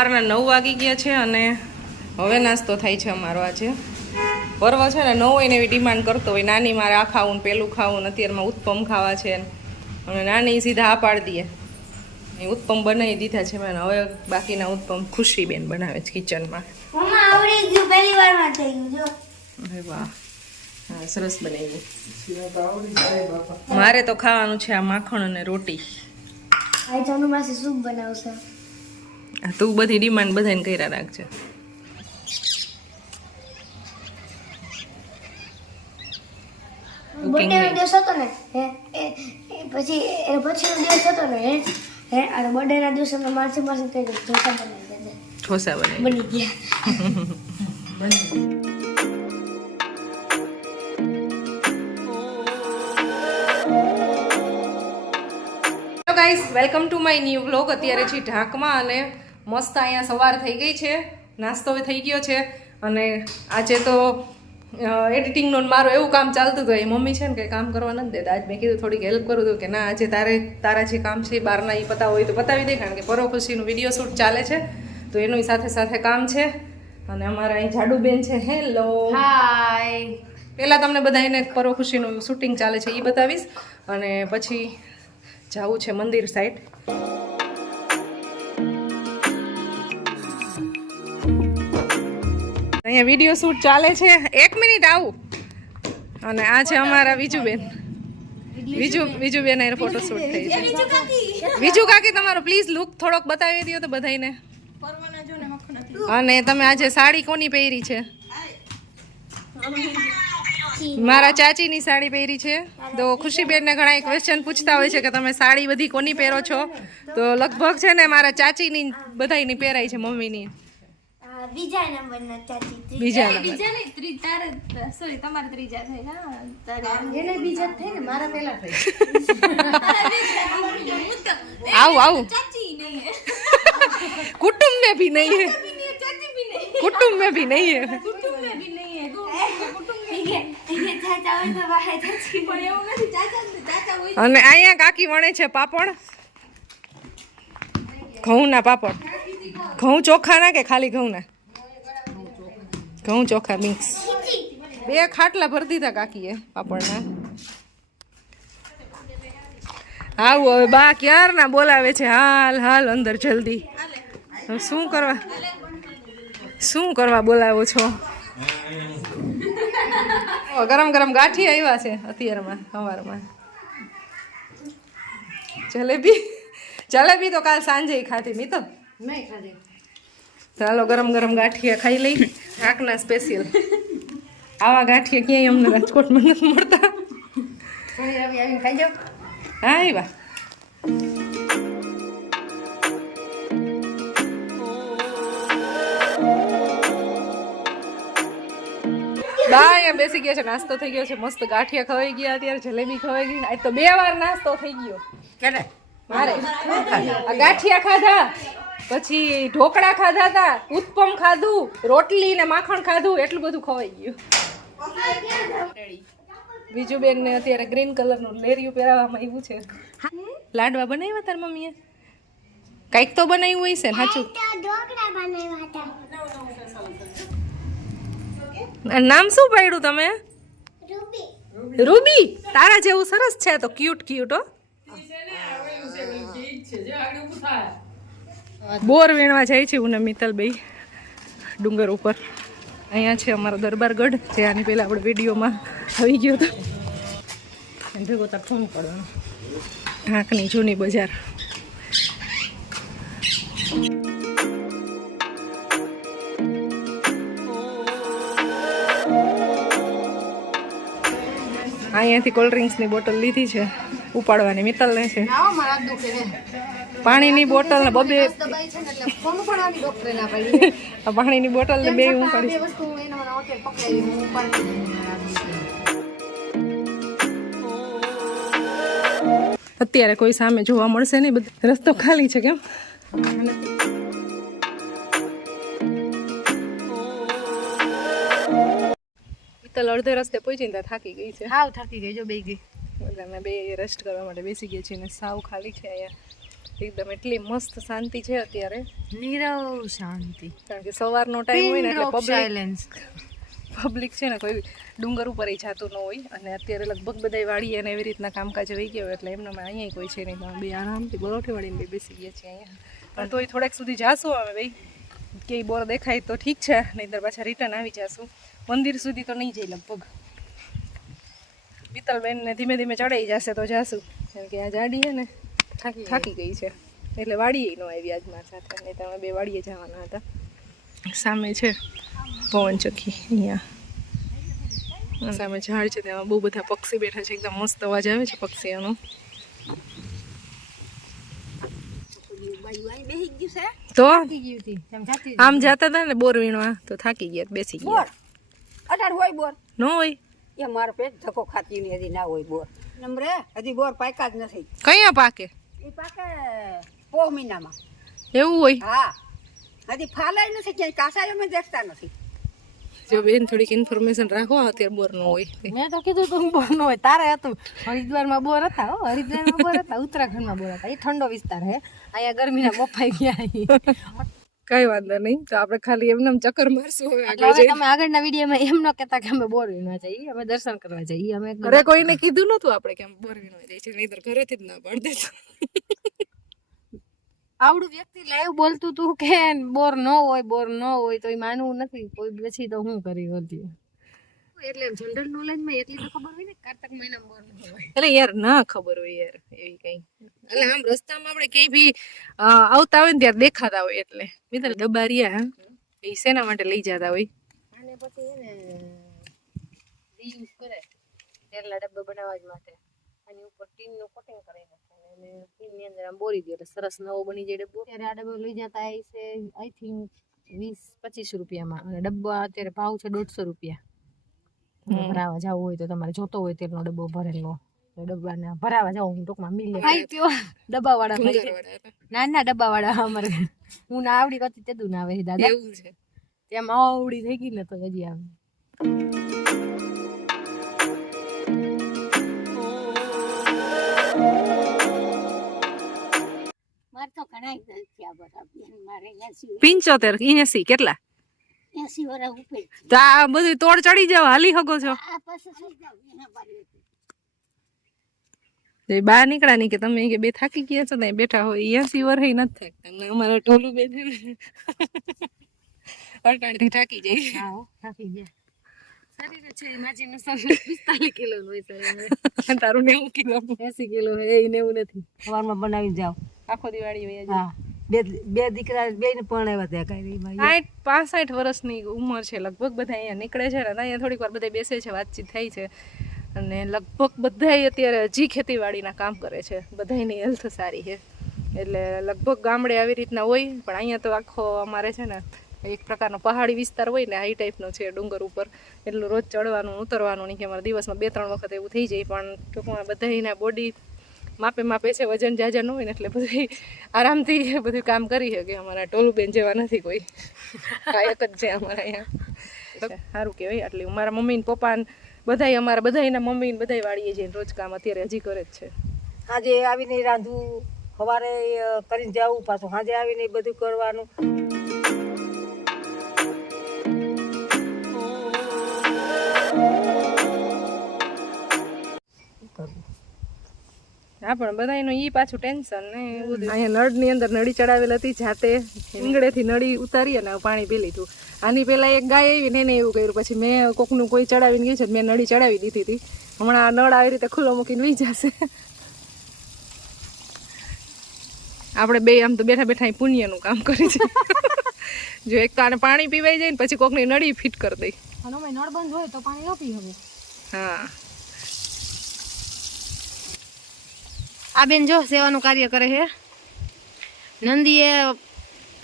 સવારના 9 વાગી ગયા છે અને હવે નાસ્તો થાય છે અમારો આજે. પર્વ છે ને 9 હોય ને એવી ડિમાન્ડ કરતો હોય, નાની મારે આ ખાવું ને પેલું ખાવું ને અત્યારમાં ઉત્પમ ખાવા છે અને નાની સીધા આ પાડી દે. એ ઉત્પમ બનાવી દીધા છે મેં, હવે બાકીના ઉત્પમ ખુશીબેન બનાવે છે કિચનમાં. અરે વાહ, હા સરસ બનાવી. મારે તો ખાવાનું છે આ માખણ અને રોટી. સૂપ બનાવશે. તું બધી ડિમાન્ડ બધાને કર્યા રાખજે. બર્થડે દિવસ હતો ને પછી દિવસ હતો ને અને બર્થડે ના દિવસે માસી કહી દે ઢોસા બનાવી દેજે. ઢોસા બની ગયા. Guys, welcome to my new vlog. અત્યારે છે ઢાકમાં અને મસ્ત અહીંયા સવાર થઈ ગઈ છે, નાસ્તો થઈ ગયો છે અને આજે તો એડિટિંગનું મારું એવું કામ ચાલતું હતું. એ મમ્મી છે ને કંઈ કામ કરવા નથી દેતા. આજ મેં કીધું થોડીક હેલ્પ કરું હતું કે ના આજે તારા જે કામ છે એ બહારના એ પતાવ હોય તો પતાવી દે, કારણ કે પરો ખુશીનું વિડીયો શૂટ ચાલે છે તો એનું સાથે સાથે કામ છે. અને અમારા અહીં જાડુબેન છે. હેલો, હાય. પહેલાં તમને બધા એને પરો ખુશીનું શૂટિંગ ચાલે છે એ બતાવીશ અને પછી જવું છે મંદિર સાઈડ. અહીંયા વિડીયો શૂટ ચાલે છે. 1 મિનિટ આવું. અને આ છે અમારા વિજુબેન. વિજુબેન અહીં ફોટો શૂટ થઈ છે. વિજુ કાકી તમારો પ્લીઝ લુક થોડોક બતાવી દો તો બધાને. અને તમે આજે સાડી કોની પહેરી છે? મારા ચાચીની સાડી પહેરી છે. તો ખુશીબેનને ઘણા ક્વેશ્ચન પૂછતા હોય છે કે તમે સાડી બધી કોની પહેરો છો, તો લગભગ છે ને મારા ચાચીની બધાની પહેરાય છે, મમ્મીની. બીજા નંબરના ચાચી. બીજા નંબર. સોરી તમારે ત્રીજા થઈ. એને બીજા થઈ ને મારા પહેલા થઈ. આવું कुटुंब में भी नहीं है, कुटुंब में भी नहीं है. અને અહીંયા કાકી વણે છે પાપડ, ઘઉંના પાપડ. ઘઉં ચોખા ના કે ખાલી ઘઉં ના? ઘઉં ચોખા મિક્સ. 2 ખાટલા ભરી દીધા કાકીએ પાપડના. આવું હવે બા ક્યારના બોલાવે છે, હાલ હાલ અંદર જલ્દી. શું કરવા બોલાવો છો? ગરમ ગરમ ગાંઠી આવ્યા છે અત્યારમાં સવારમાં. જલેબી તો કાલ સાંજે ખાધી મી તો નહીં ખાધી. ચાલો ગરમ ગરમ ગાંઠિયા ખાઈ લઈ. ઢાકના સ્પેશિયલ. આવા ગાંઠિયા ક્યાંય અમને રાજકોટમાં નથી મળતા. ખાઈ જાઓ. હા એવા બા અહીંયા બેસી ગયા છે. નાસ્તો થઈ ગયો છે મસ્ત. ગાંઠિયા ખવાઈ ગયા, અત્યારે જલેબી ખવાઈ ગઈ. આજ તો 2 વાર નાસ્તો થઈ ગયો. ક્યારે મારે આ ગાંઠિયા ખાધા, પછી ઢોકળા ખાધા હતા, ઉત્પમ ખાધું, રોટલી ને માખણ ખાધું, એટલું બધું ખવાઈ ગયું. બીજુબેન ને અત્યારે ગ્રીન કલરનું લેરિયું પહેરાવવામાં આવ્યું છે. લાડવા બનાવ્યા તાર મમ્મીએ? કંઈક તો બનાવ્યું હોય છે ને? સાચું નામ શું પાડ્યું તમે? રૂબી. તારા જેવું સરસ છે તો. Cute cute. હો બોર વીણવા જાય છે હું ને મિત્તલભાઈ ડુંગર ઉપર. અહીંયા છે અમારો દરબારગઢ, જે આની પહેલાં આપણે વિડીયોમાં આવી ગયો હતો. ભેગો તાર ફોન પડવાનો. ઢાંકની જૂની બજાર. અહીંયાથી કોલ્ડ ડ્રિંક્સની બોટલ લીધી છે ઉપાડવાની. મિત્તલને છે પાણીની બોટલ ને બબે પાણીની બોટલ ને 2 ઉપાડી. અત્યારે કોઈ સામે જોવા મળશે નહીં, બધો રસ્તો ખાલી છે. કેમ મિત્તલ અડધે રસ્તે પહોંચીને ત્યાં થાકી ગઈ છે. હાવ થાકી ગઈ જો બે ગઈ. અમે 2 રેસ્ટ કરવા માટે બેસી ગયા છીએ ને સાવ ખાલી છે અહીંયા. એકદમ એટલી મસ્ત શાંતિ છે અત્યારે, નીરવ શાંતિ, કારણ કે સવારનો ટાઈમ હોય ને એટલે સાયલેન્સ. પબ્લિક છે ને કોઈ ડુંગર ઉપર જતું ન હોય, અને અત્યારે લગભગ બધા વાળી અને એવી રીતના કામકાજ વહી ગયો એટલે એમને અહીંયા કોઈ છે નહીં, બે આરામથી બરોઠે વાળીને બેસી ગયા છે અહીંયા. પણ તોય થોડાક સુધી જાશું અમે ભાઈ, કે બોર દેખાય તો ઠીક છે, નહીંતર પાછા રિટર્ન આવી જશું. મંદિર સુધી તો નહીં જાય લગભગ, બીતલબેનને ધીમે ધીમે ચડાઈ જશે તો જાશું, કેમ કે આ જાડી છે ને થાકી ગઈ છે એટલે વાડીએ ન આવી આજ મારા સાથે, નહીં તો અમે બે વાડીએ જવાના હતા. સામે છે પવન ચક્કી, અહીંયા સામે ઝાડ છે, તેમાં બહુ બધા પક્ષી બેઠા છે, એકદમ મસ્ત અવાજ આવે છે પક્ષીઓનો. તો આમ જતા હતા ને બોર વીણવા તો થાકી ગયા, બેસી ગયા. અઢાર હોય બોર ન હોય એ મારો પેટ ધક્કો ખાતી ની હજી ના હોય બોર નમરે હજી બોર પાક્યા જ નથી. કયા પાકે? એ પાકે પોહ મહિનામાં. એવું હોય? હા, હજી ફાલાય નથી, ક્યાંય કાસાય અમે દેખતા નથી. જો બેન થોડીક ઇન્ફોર્મેશન રાખો, અત્યારે બોર ન હોય. મેં તો કીધું તું બોર ન હોય, તારે હતું. હરિદ્વારમાં બોર હતા, હરિદ્વારમાં બોર હતા, ઉત્તરાખંડમાં બોર હતા. એ ઠંડો વિસ્તાર હે, અહીંયા ગરમીના બફાઈ ગયા. કઈ વાંધો નહીં, તો આપણે ખાલી એમને ચક્કર મારશું. હવે તમે આગળના વિડીયોમાં એમ ન કહેતા કે અમે બોર વીણવા જઈએ, અમે દર્શન કરવા જઈએ. અમે ઘરે કોઈને કીધું નતું આપણે કે બોર વીણવા જઈએ છીએ, નહીંતર ઘરેથી જ ના પાડી દેતા. આવડું વ્યક્તિ લાઈવ બોલતું તું કે બોર ન હોય, બોર ન હોય તો એ માનવું નથી કોઈ, પછી તો હું કરી હતી. એટલે જનરલ નોલેજમાં એટલી તો ખબર હોય ને, કારતક મહિનામાં બોર ન હોય. એટલે યાર ના ખબર હોય યાર એવી કઈ, એટલે આમ રસ્તામાં આપણે ક્યાંય બી આવતા હોય ને ત્યારે દેખાતા હોય, એટલે મિત્ર ડબ્બારિયા એ શેના માટે લઈ જતા હોય? અને પછી એને રીયુઝ કરે, તેલના ડબ્બા બનાવવા જ માટે. આની ઉપર ટીનનું કોટિંગ કરી નાખે અને ટીનની અંદર આમ બોરી દે એટલે સરસ નવો બની જાય ડબ્બો. ત્યારે આ ડબ્બો લઈ જતા છે આઈ થિંક 20-25 રૂપિયામાં, અને ડબ્બા અત્યારે ભાવ છે 150 રૂપિયા. ભરાવા જવું હોય તો તમારે જોતો હોય તેલનો ડબ્બો ભરેલો, તો ડબ્બાને ભરાવા જાવ, હું ટૂંકમાં મિલે ડબ્બા વાળા, નાના ડબ્બા વાળા અમારે. હું ના આવડી કરતી તેદું ના આવે દાદા, એવું છે. તેમ આવડી થઈ ગઈ ને તો હજી આવે. મારે તો ઘણા થયા બધા, મારે 75-80 કેટલા? 80 વર્ષ ઉપર. તો આ બધું તોડ ચડી જાવ, હાલી શકો છો? આ પાસે થઈ જાવ એના બારી. બહાર નીકળ્યા નહીં કે તમે કે બે થાકી ગયા છો ને બેઠા હોય, 80 વર્ષ નથી થાકતા. અમારા ઢોલું બે છે ને અટાણીથી થાકી જાય. હા થાકી ગયા. શરીર છે માજીનું 45 કિલો હોય છે, તારું 90 કિલો 80 કિલો હે, એ 90 નથી. સવારમાં બનાવી જાવ, આખો દિવાળી હોય. હા, બે દીકરા બેને પરણાવ્યા ત્યાં. 65 વર્ષની ઉંમર છે લગભગ. બધા અહીંયા નીકળે છે ને અહીંયા થોડીક વાર બધા બેસે છે, વાતચીત થાય છે, અને લગભગ બધાય અત્યારે હજી ખેતીવાડીના કામ કરે છે. બધાની હેલ્થ સારી છે, એટલે લગભગ ગામડે આવી રીતના હોય. પણ અહીંયા તો આખો અમારે છે ને એક પ્રકારનો પહાડી વિસ્તાર હોય ને, આ ટાઈપનો છે ડુંગર ઉપર, એટલું રોજ ચડવાનું ઉતરવાનું નહીં કે અમારે દિવસમાં 2-3 વખત એવું થઈ જાય. પણ ટૂંકમાં બધાના બોડી માપે છે, વજન જાજા ન હોય ને એટલે બધું આરામથી બધું કામ કરી શકે. અમારા ટોલુબેન જેવા નથી કોઈ, કાયક જ છે અમારા અહીંયા. સારું કહેવાય. એટલે મારા મમ્મી ને પપ્પા બધાય, અમારા બધાયના મમ્મી ને બધાય વાળીએ જઈને રોજ કામ અત્યારે હજી કરે જ છે. સાંજે આવીને રાંધવું, સવારે કરીને જવું, પાછું સાંજે આવીને બધું કરવાનું. હા, પણ બધાયનું ઈ પાછું ટેન્શન ને એવું. અહીંયા નળની અંદર નળી ચડાવેલ હતી, જાતે ઈંગળેથી નળી ઉતારી અને પાણી પી લીધું. આની પહેલાં એક ગાય આવી ને એને એવું કર્યું, પછી મેં કોકનું કોઈ ચડાવીને ગયું છે, મેં નળી ચડાવી દીધી હતી. હમણાં નળ આવી રીતે ખુલ્લો મૂકીને વી જશે. આપણે બે આમ તો બેઠા બેઠા પુણ્યનું કામ કરી છે. જો એક તો આને પાણી પીવાઈ જાય ને પછી કોકની નળી ફિટ કરી દઈ. નળ બંધ હોય તો પાણી ન પી હવે. હા, આ બેન જો સેવાનું કાર્ય કરે છે. નંદીએ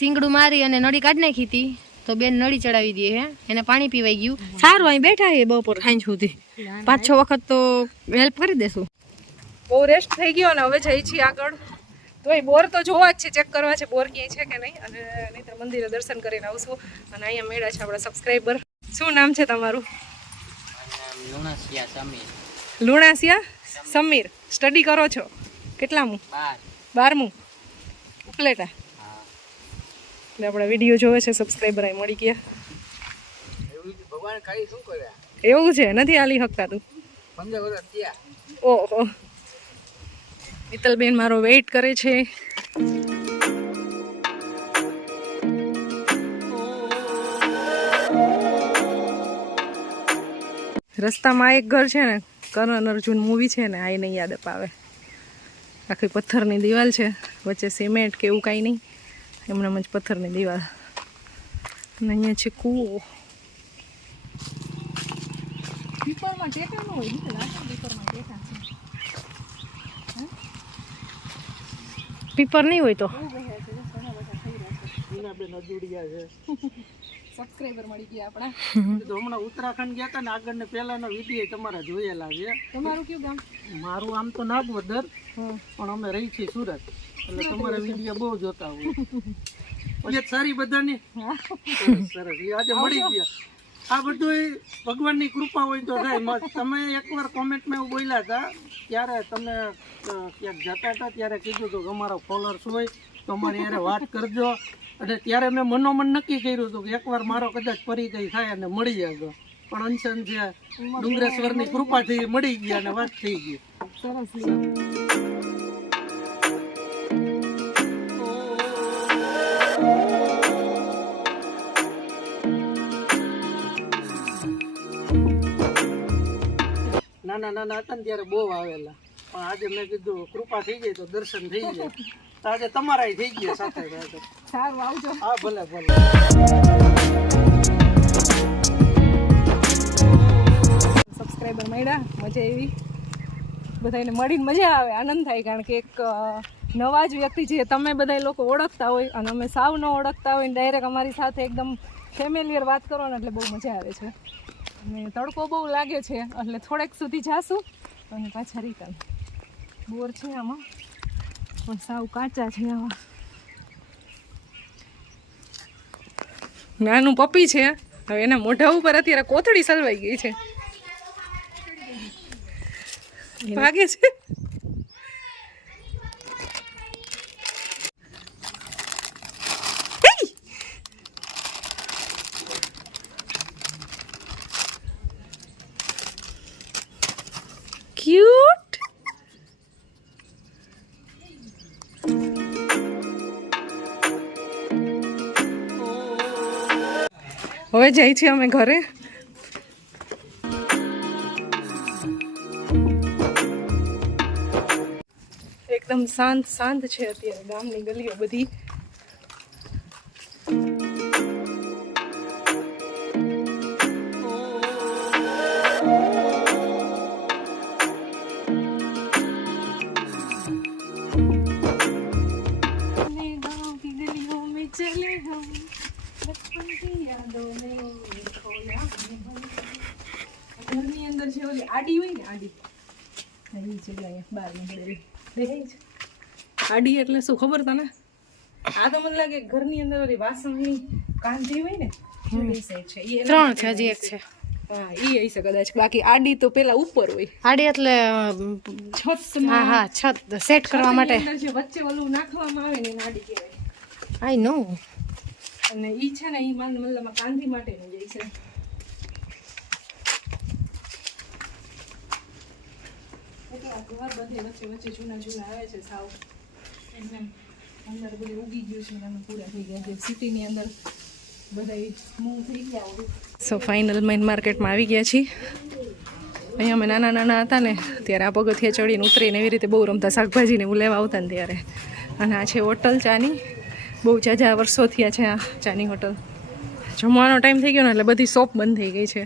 સિંગડું મારી અને નળી કાઢી નાખી હતી, તો બેન નળી ચડાવી દે હે, એને પાણી પીવાઈ ગયું. સારું, અહીં બેઠા છે બપોર સાંજ સુધી, 5-6 વખત તો હેલ્પ કરી દેશું. બહુ રેસ્ટ થઈ ગયો ને હવે જઈ છીએ આગળ. તો એ બોર તો જોવા જ છે, ચેક કરવા છે બોર ક્યાંય છે કે નહીં, અને નહીંતર મંદિરે દર્શન કરીને આવશું. અને અહીંયા મેળા છે આપણા સબસ્ક્રાઈબર. શું નામ છે તમારું? લુણાસિયા સમીર. સ્ટડી કરો છો? કેટલામું? 12મું. પ્લેટા એટલે આપણા વિડીયો જોવે છે સબસ્ક્રાઈબર અહીં મળી ગયા. ભગવાન ખાઈ શું કર્યા એવું છે, નથી હાલી શકતા તું? 15 વર્ષ થયા. ઓહો, મિત્તલબેન મારો વેઇટ કરે છે. રસ્તામાં એક ઘર છે ને, કરણ અર્જુન મૂવી છે ને, આ નહીં યાદ અપાવે. આખી પથ્થરની દિવાલ છે, વચ્ચે સિમેન્ટ કે એવું કાંઈ નહીં, એમનામ જ પથ્થરની દિવાલ. અને અહીંયા છે કૂવો. પીપળમાં ટેટા ન હોય, પીપળમાં ટેટા છે. પીપર નહીં હોય તો સબસ્ક્રાઈબર મળી ગયા આપણા. તો હમણાં ઉત્તરાખંડ ગયા હતા ને, આગળ ને પહેલાનો વિડીયો તમારા જોયેલા છે. તમારું કયું ગામ? મારું આમ તો નાગવદર, પણ અમે રહી છીએ સુરત, એટલે તમારા વિડીયો બહુ જોતા હોય. પછી સારી બધાની સરસ એ આજે મળી ગયા. આ બધું ભગવાનની કૃપા હોય તો થાય. તમે એકવાર કોમેન્ટમાં એવું બોલ્યા હતા, ત્યારે તમે ક્યાંક જતા હતા ત્યારે કીધું હતું કે અમારા ફોલોઅર્સ હોય તો અમારી યારે વાત કરજો. અને ત્યારે મેં મનોમન નક્કી કર્યું હતું કે એકવાર મારો કદાચ પરિચય થાય અને મળી જાય. પણ અંશન છે ડુંગરેશ્વરની કૃપાથી મળી ગયા અને વાત થઈ ગઈ. સરસ. નાના નાના હતા ને ત્યારે બહુ આવેલા, પણ આજે મેં કીધું કૃપા થઈ જાય તો દર્શન થઈ જાય. તો આજે તમારા થઈ ગયા સાથે સાથે. સારું, આવજો. હા ભલે ભલે. સબસ્ક્રાઈબર મળ્યા, મજા આવી. બધાને મળીને મજા આવે, આનંદ થાય. કારણ કે એક નવા જ વ્યક્તિ છે, તમે બધા લોકો ઓળખતા હોય અને અમે સાવ ન ઓળખતા હોય, ડાયરેક્ટ અમારી સાથે એકદમ ફેમિલિયર વાત કરો ને એટલે બહુ મજા આવે છે. અને તડકો બહુ લાગે છે એટલે થોડેક સુધી જાશું અને પાછા રિટર્ન. બોર છે આમાં, પણ સાવ કાચા છે આમાં. નાનું પપ્પી છે, હવે એના મોઢા ઉપર અત્યારે કોથળી સલવાઈ ગઈ છે, ભાગે છે. ક્યુટ. હવે જાય છે અમે ઘરે. એકદમ શાંત શાંત છે અત્યારે ગામની ગલીઓ બધી. ઘરની અંદર છે ઓલી આડી હોય ને, આડી છે બહાર નીકળેલી દેખાય છે. આડી એટલે શું ખબર તને? આ તો મને લાગે ઘરની અંદર ઓલી વાસણની કાંધી હોય ને, એ સાઈડ છે. એ 3 છે, હજી એક છે. હા, એ હશે કદાચ. બાકી આડી તો પેલા ઉપર હોય. આડી એટલે છત. હા, છત સેટ કરવા માટે જે વચ્ચે ઓલું નાખવામાં આવે ને એને આડી કહેવાય. આઈ નો. અને ઈ છે ને, ઈ મતલબ કાંધી માટેનું જાય છે. ઘર બધે વચ્ચે વચ્ચે જૂના આવે છે સાવ. એકદમ અંદર બધે ઉગી ગયું છે, અને પૂરા થઈ ગયા છે. સિટીની અંદર બધા મૂવ થઈ ગયા હોય. સો ફાઇનલ મેઇન માર્કેટમાં આવી ગયા છીએ. અહીંયા અમે નાના નાના હતા ને ત્યારે આ પગથિયા ચડીને ઉતરીને એવી રીતે બહુ રમતા, શાકભાજીને એવું લેવા આવતા ને ત્યારે. અને આ છે હોટલ ચાની. બહુ જાજા વર્ષો થયા છે આ ચાની હોટલ. જમવાનો ટાઈમ થઈ ગયો ને એટલે બધી શોપ બંધ થઈ ગઈ છે.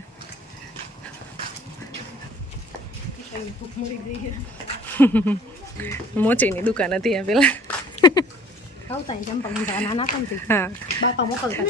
મોચીની દુકાન હતી આ પેલા. આવતા ચંપા નાના હતા ને હા, બાપા મોકલતા.